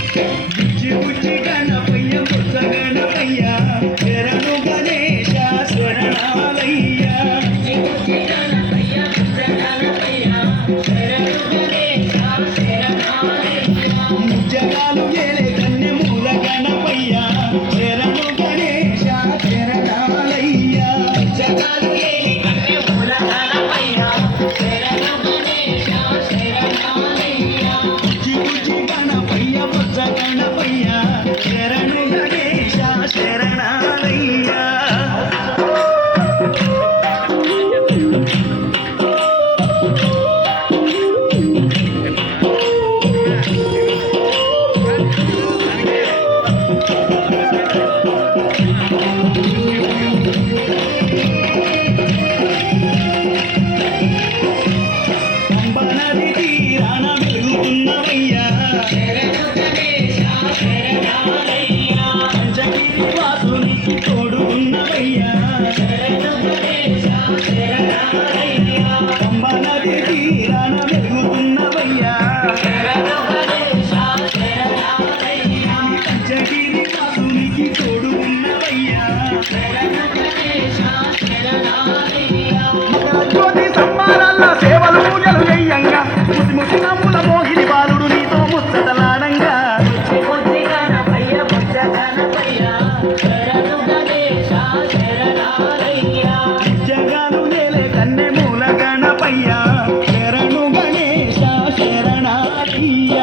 బుజ్జి గణపయ్య బుజ్జ గణపయ్య శరణు గణేశ శరణాలయ్య బుజ్జి గణపయ్య బుజ్జ గణపయ్య శరణు గణేశ శరణాలయ్య ముజ్జగాలు ఏలే కన్నె మూల గణపయ్య శరణు గణేశ శరణాలయ్య ముజ్జగాలు ఏలే కన్నె మూల గణపయ్య శరణు గణేశ శరణాలయ్య బుజ్జి గణపయ్య బుజ్జ గణపయ్య శరణు గణేశ శరణాలయ్య పంబనది తీరాన వెలుగుతున్నవయ్యా పంచగిరి వాసునికి తోడున్నవయ్యా పంబనది తీరాన వెలుగుతున్నవయ్యా పంచగిరి వాసునికి తోడున్నవయ్యా జ్యోతి సంబారాల సేవలు పూజలు చెయ్యంగా ముసి ముసి నమ్ముల మోహిని బాలుడు నీతో ముచ్చటలాడంగా జగాలు నేలే కన్నె మూల గణపయ్య శరణు గణేశ శరణాలయ్య